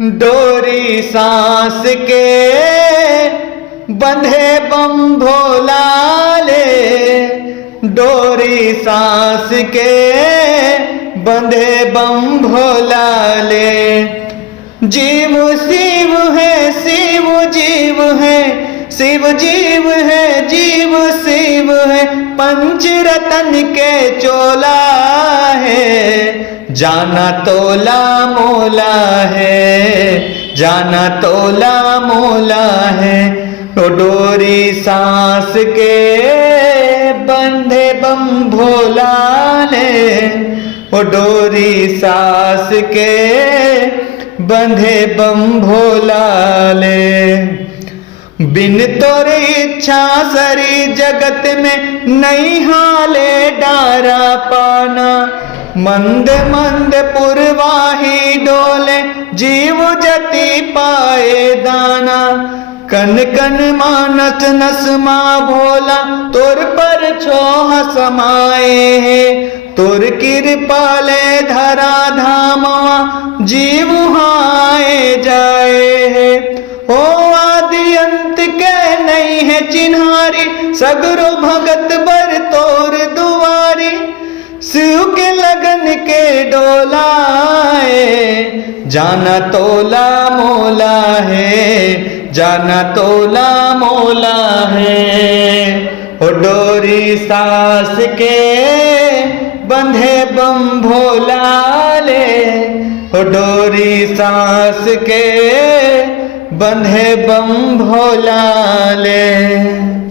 डोरी सांस के बंधे बम भोला ले, डोरी सांस के बंधे बम भोला ले। जीव शिव है, शिव जीव है, शिव जीव है, जीव शिव है, पंचरतन के चोला है। जाना तोला मोला है, जाना तोला मोला है। तो डोरी सांस के बंधे बम भोला ले, ओ डोरी सांस के बंधे बम भोला ले। बिन तोरे इच्छा सरी जगत में नहीं हाले डारा पाना। मंद मंद पुरवाही डोले जीव जति पाए दाना। कन कन मानस नस माँ भोला तोर पर छोह समाए है। तोर कृपाले धरा धामवा जीव हाए जाए है। हो आदि अंत के नहीं है चिन्हारी, सगरो भगत बर तोर दुआरी। शिव के लगन के डोलाए, जाना तोला मोला है, जाना तोला मोला है। ओ डोरी सांस के बंधे बम भोला ले, ओ डोरी सांस के बंधे बम भोला ले।